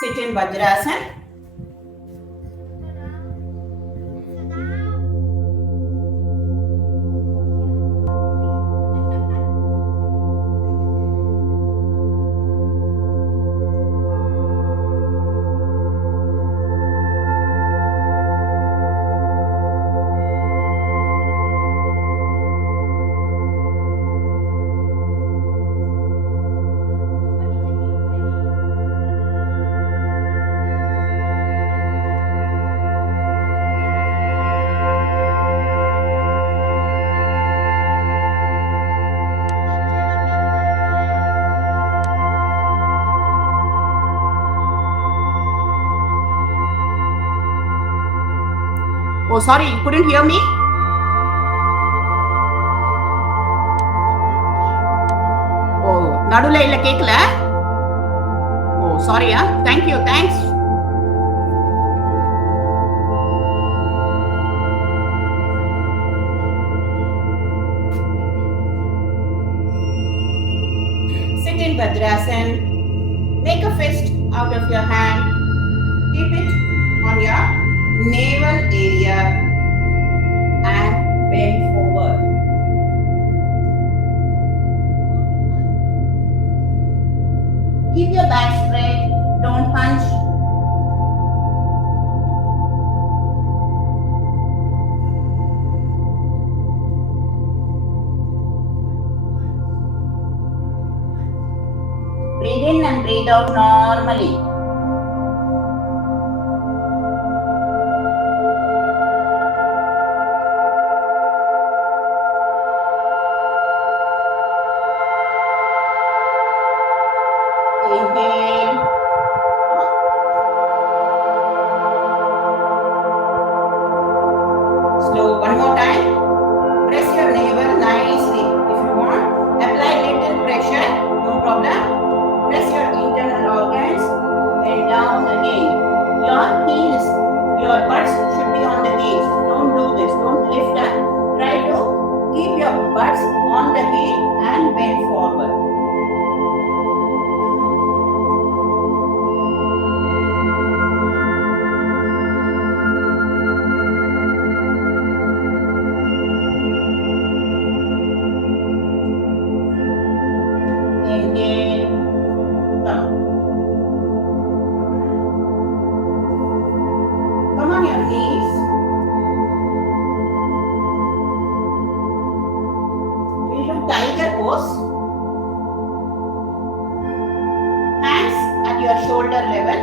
Sit in Vajrasana. Oh, sorry, you couldn't hear me? Oh, நடுல இல்ல கேக்கல. Oh, sorry. Thank you. Thanks. Sit in Vajrasana. Make a fist out of your hand. Keep it on your navel area and bend forward. Keep your back straight. Don't hunch. Breathe in and breathe out normally. Inhale. Slow. One more time. Press your navel nicely. If you want, apply little pressure. No problem. Press your internal organs. Bend down again. Your heels, your butts should be on the heels. Don't do this. Don't lift up. Try to keep your butts on the heel and bend forward. Inhale. Come on your knees. We do tiger pose. Hands at your shoulder level.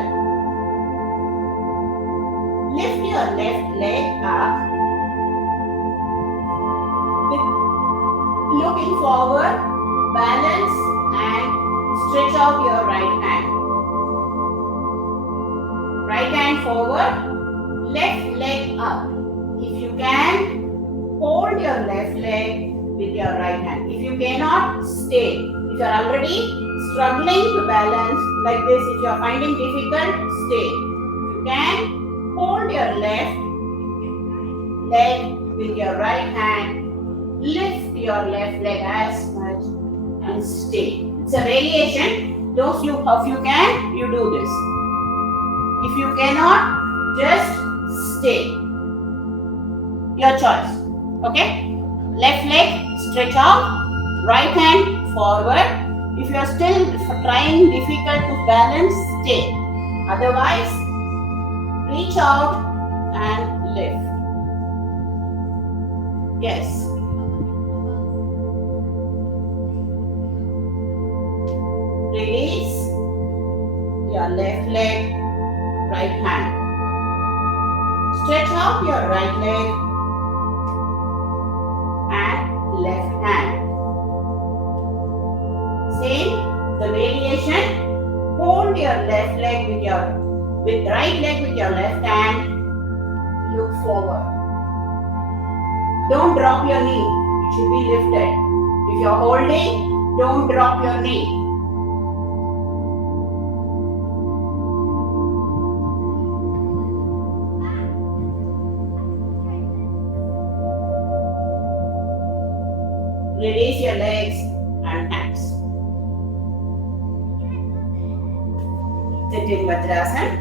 Lift your left leg up. Looking forward, balance and stretch out your right hand. Right hand forward, left leg up. If you can, hold your left leg with your right hand. If you cannot, stay. If you are already struggling to balance like this, if you are finding difficult, stay. If you can, hold your left leg with your right hand. Lift your left leg as much and stay. It's a variation. Those of you can, you do this. If you cannot, just stay. Your choice. Okay? Left leg stretch out, right hand forward. If you are still trying difficult to balance, stay. Otherwise, reach out and lift. Yes. Release your left leg, right hand. Stretch out your right leg and left hand. Same, the variation. Hold your left leg with right leg with your left hand. Look forward. Don't drop your knee. It should be lifted. If you're holding, don't drop your knee. Release your legs and hands. Sit in Vajrasan.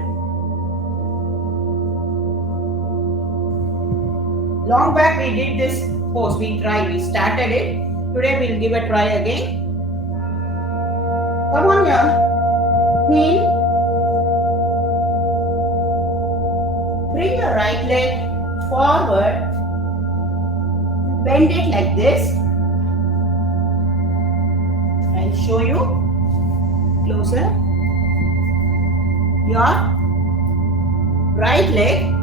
Long back we did this pose. We started it. Today we'll give a try again. Come on your heel. Bring your right leg forward. Bend it like this. I'll show you closer. Your right leg,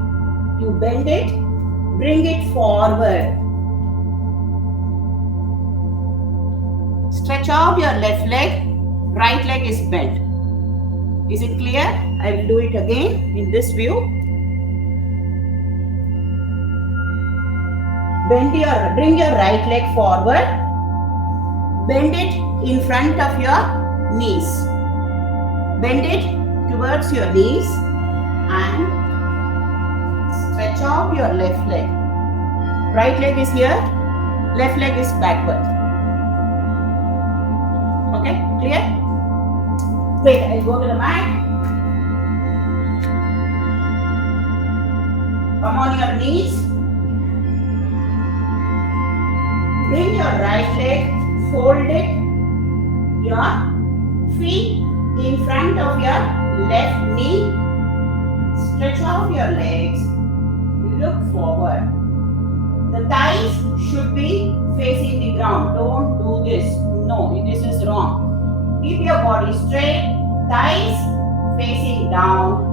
you bend it, bring it forward. Stretch out your left leg, right leg is bent. Is it clear? I will do it again in this view. Bring your right leg forward. Bend it in front of your knees. Bend it towards your knees and stretch out your left leg. Right leg is here, left leg is backward. Okay, clear? Wait, I'll go to the mat. Come on your knees. Bring your right leg, fold it, your feet in front of your left knee. Stretch out your legs, look forward. The thighs should be facing the ground. Don't do this. No, this is wrong. Keep your body straight, thighs facing down.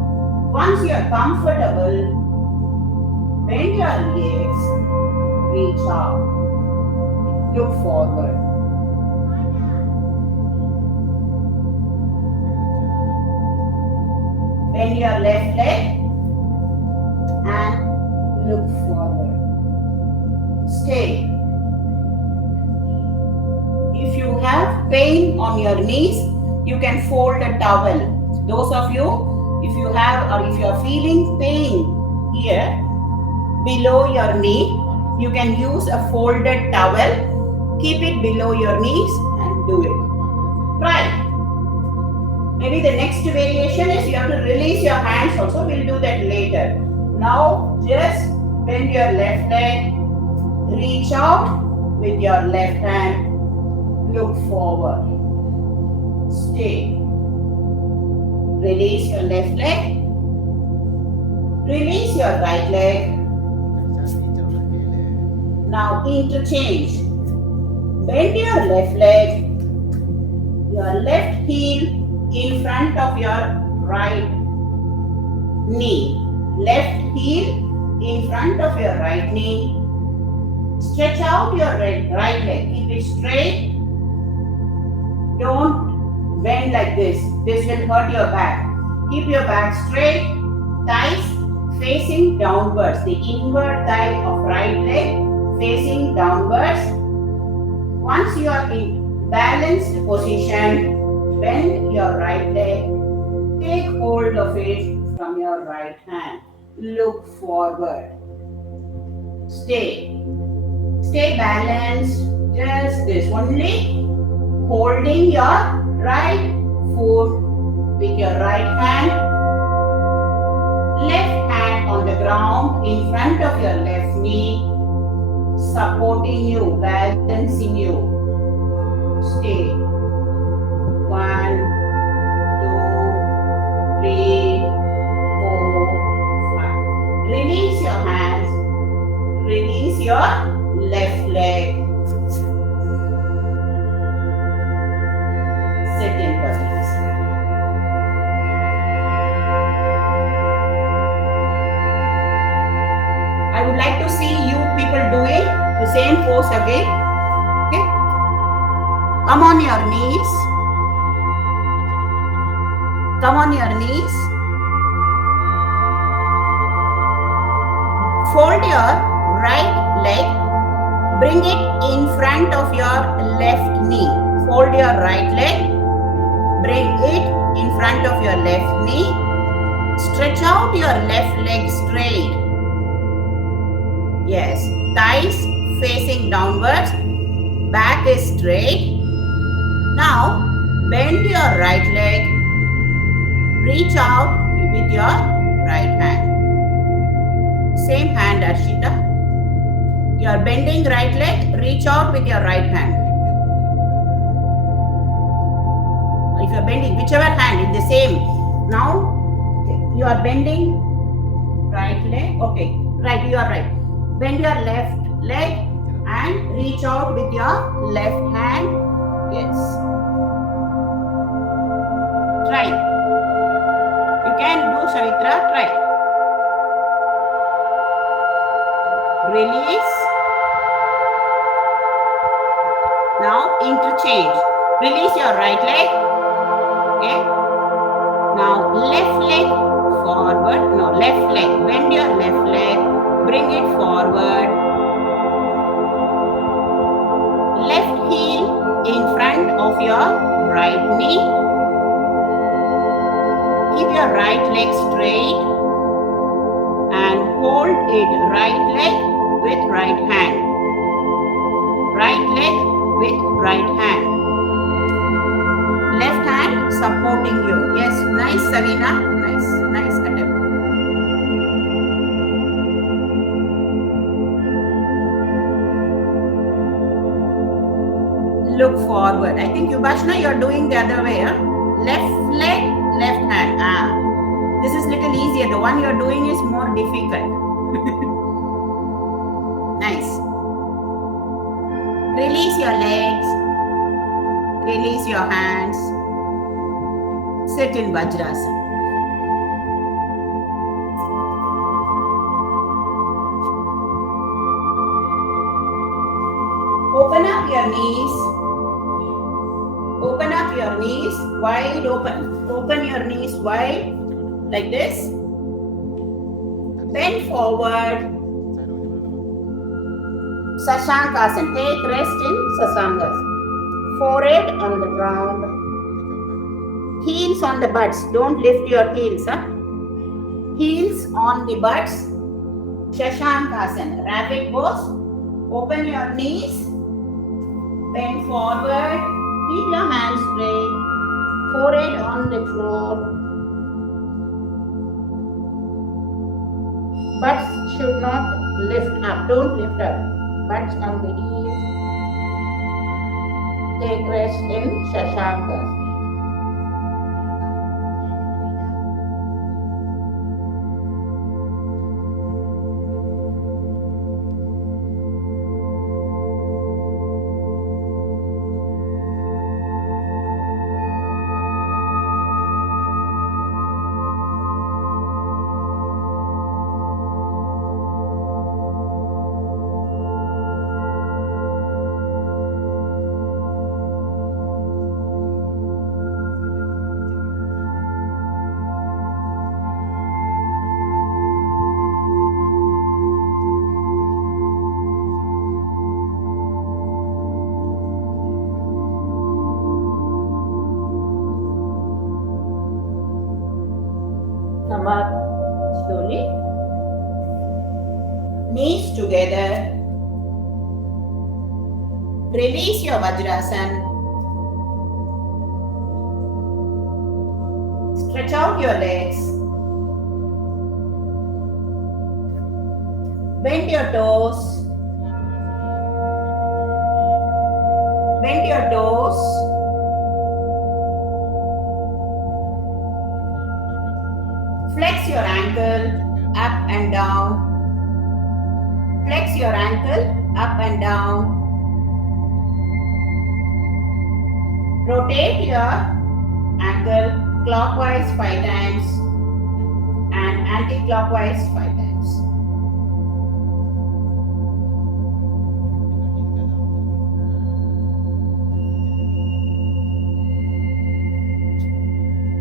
Once you are comfortable, bend your legs, reach out. Look forward. Bend your left leg and look forward. Stay. If you have pain on your knees, you can fold a towel. Those of you, if you are feeling pain here below your knee, you can use a folded towel. Keep it below your knees and do it. Try. Maybe the next variation is you have to release your hands also. We'll do that later. Now just bend your left leg. Reach out with your left hand. Look forward. Stay. Release your left leg. Release your right leg. Now interchange. Bend your left leg, your left heel in front of your right knee. Left heel in front of your right knee. Stretch out your right leg. Keep it straight. Don't bend like this. This will hurt your back. Keep your back straight. Thighs facing downwards. The inward thigh of right leg facing downwards. Once you are in balanced position, bend your right leg. Take hold of it from your right hand. Look forward. Stay. Stay balanced. Just this. Only holding your right foot with your right hand. Left hand on the ground in front of your left knee. Supporting you, balancing you. Stay. 1, 2, 3, 4, 5. Release your hands. Release your left leg. Sit in place. I would like to see you people doing the same pose again. Okay? Come on your knees. Come on your knees. Fold your right leg. Bring it in front of your left knee. Fold your right leg. Bring it in front of your left knee. Stretch out your left leg straight. Yes, thighs facing downwards, back is straight. Now, bend your right leg, Reach out with your right hand. Same hand, Arshita. You are bending right leg, reach out with your right hand. If you are bending, whichever hand, in the same. Now, you are bending right leg. Okay, right, you are right. Bend your left leg and reach out with your left hand. Yes. Try. You can do, Savitra. Try. Release. Now interchange. Release your right leg. Okay. Now left leg forward. No, left leg. Bend your left leg. Bring it forward. Left heel in front of your right knee. Keep your right leg straight and hold it right leg with right hand. Right leg with right hand. Left hand supporting you. Yes, nice, Savina. Nice attempt. Look forward. I think Yubashna, you're doing the other way. Huh? Left leg, left hand. This is little easier. The one you're doing is more difficult. Nice. Release your legs. Release your hands. Sit in Vajrasana. Open up your knees. Open up your knees wide open. Open your knees wide like this. Bend forward. Sashankasana. Take rest in Sasangasana. Forehead on the ground. Heels on the butts. Don't lift your heels. Heels on the butts. Shashankasana. Rabbit pose. Open your knees. Bend forward. Keep your hands straight. Forehead on the floor. Butts should not lift up. Don't lift up. Butts on the heels. Take rest in Shashankasana. Come up slowly. Knees together. Release your Vajrasana. Stretch out your legs. Bend your toes. Bend your toes. Flex your ankle up and down. Flex your ankle up and down. Rotate your ankle clockwise 5 times and anti-clockwise 5 times.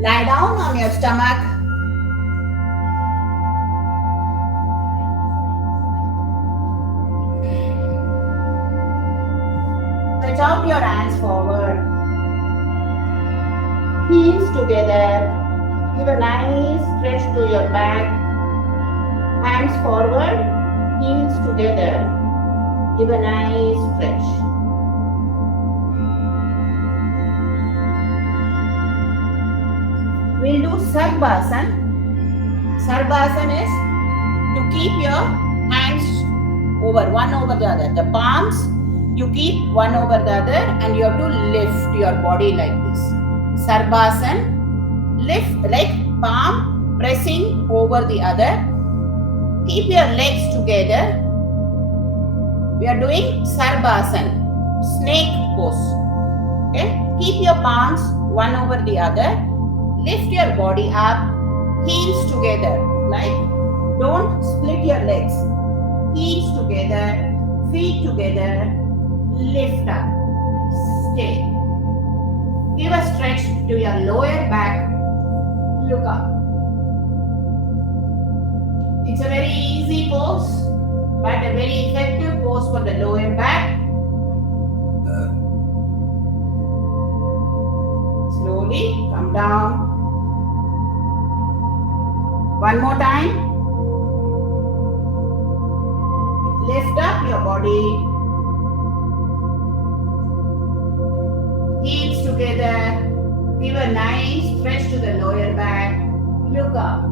Lie down on your stomach. Stretch out your hands forward. Heels together. Give a nice stretch to your back. Hands forward. Heels together. Give a nice stretch. We'll do Sarbhasan. Sarbhasan is to keep your hands one over the other. The palms, you keep one over the other and you have to lift your body like this. Sarbhasan, lift like palm pressing over the other. Keep your legs together. We are doing Sarbhasan, snake pose. Okay? Keep your palms one over the other. Lift your body up, heels together. Like, don't split your legs. Heels together, feet together, lift up, stay. Give a stretch to your lower back, look up. It's a very easy pose, but a very effective pose for the lower back. Slowly come down. One more time. Lift up your body. Heels together. Give a nice stretch to the lower back. Look up.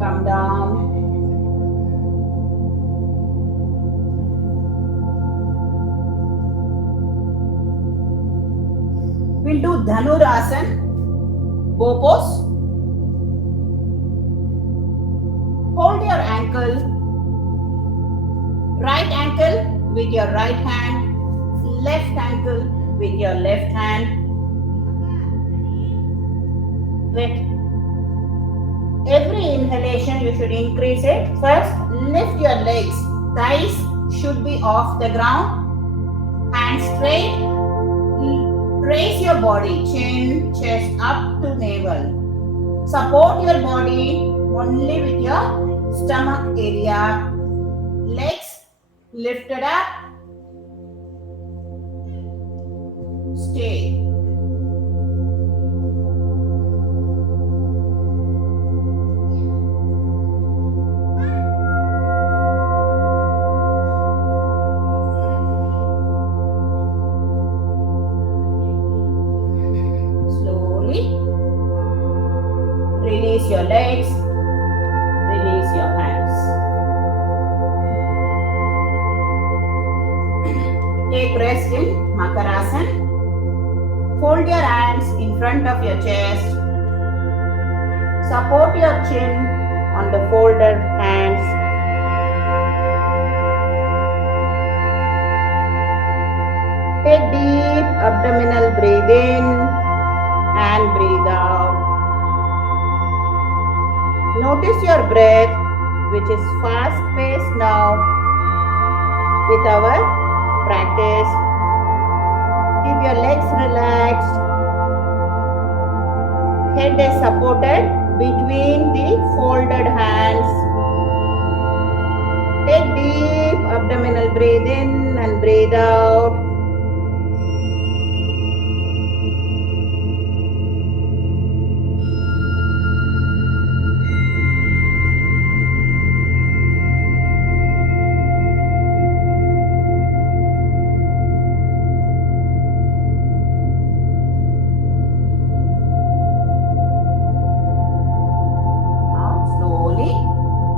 Come down. We'll do Dhanurasan, bow pose. Hold your ankle, right ankle with your right hand, left ankle with your left hand. With every inhalation, you should increase it. First, lift your legs. Thighs should be off the ground. Hands straight. Raise your body, chin, chest up to navel. Support your body only with your stomach area. Legs lifted up. Stay. Release your legs, release your hands. Take rest in Makarasan. Fold your hands in front of your chest. Support your chin on the folded hands. Take deep abdominal breathe in and breathe out. Notice your breath, which is fast paced now with our practice. Keep your legs relaxed. Head is supported between the folded hands. Take deep abdominal breathe in and breathe out.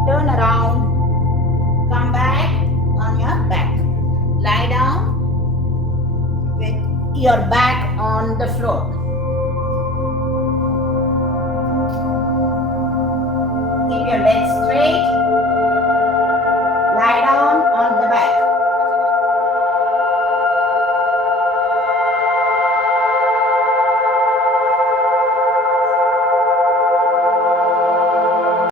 Turn around, come back on your back. Lie down with your back on the floor. Keep your legs